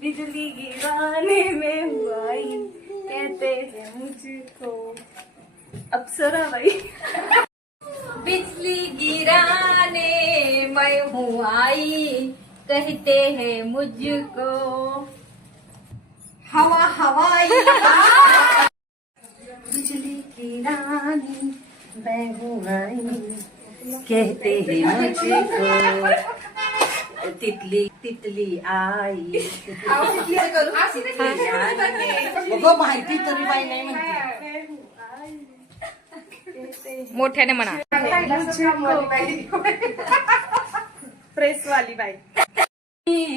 बिजली गिराने में हुआ ही कहते हैं मुझको अप्सरा भाई। बिजली गिराने मैं हूँ आई कहते हैं मुझको हवा हवाई। बिजली गिराने मैं हूँ आई कहते हैं मुझको तितली तितली आई। माहिती तरी बाई नाही म्हणते मोठ्याने म्हणा. प्रेस वाली बाई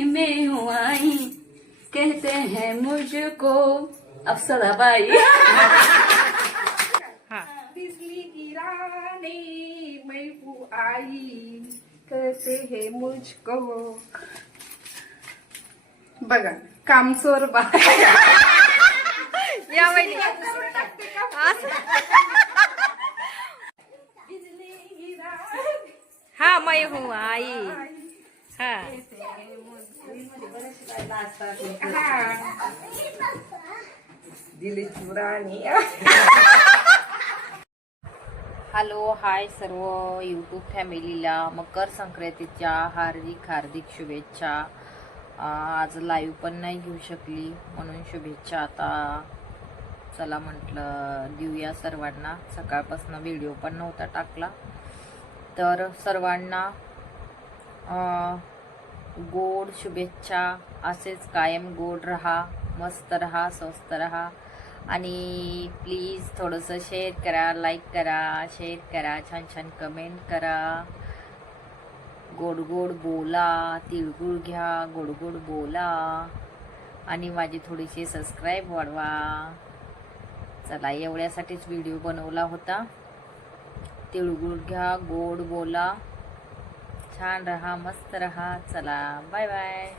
मैं हूँ आई कहते हैं मुझको अप्सरा बाई। बिजली गिराने मैं हूँ आई कहते हैं मुझको. बघा कामचोर बाई. या वहिनी हा मैं हूँ आई. हा दिली चुरानी. हॅलो हाय सर्व यूट्यूब फॅमिलीला मकर संक्रांतीच्या हार्दिक हार्दिक शुभेच्छा. आज लाईव्ह पण नाही घेऊ शकली म्हणून शुभेच्छा आता चला म्हटलं देऊया सर्वांना. सकाळपासून व्हिडिओ पण नव्हता टाकला तर सर्वांना गोड शुभेच्छा. असेच कायम गोड रहा, मस्त रहा, स्वस्त रहा आणि प्लीज थोडंसं शेअर करा, लाईक करा, शेअर करा, छान छान कमेंट करा, गोड गोड बोला, तिळगुळ घ्या, गोड गोड बोला आणि माझी थोडीशी सबस्क्राईब वाढवा. चला एवढ्यासाठीच व्हिडिओ बनवला होता. तिळगुळ घ्या, गोड बोला, छान रहा, मस्त रहा. चला बाय बाय.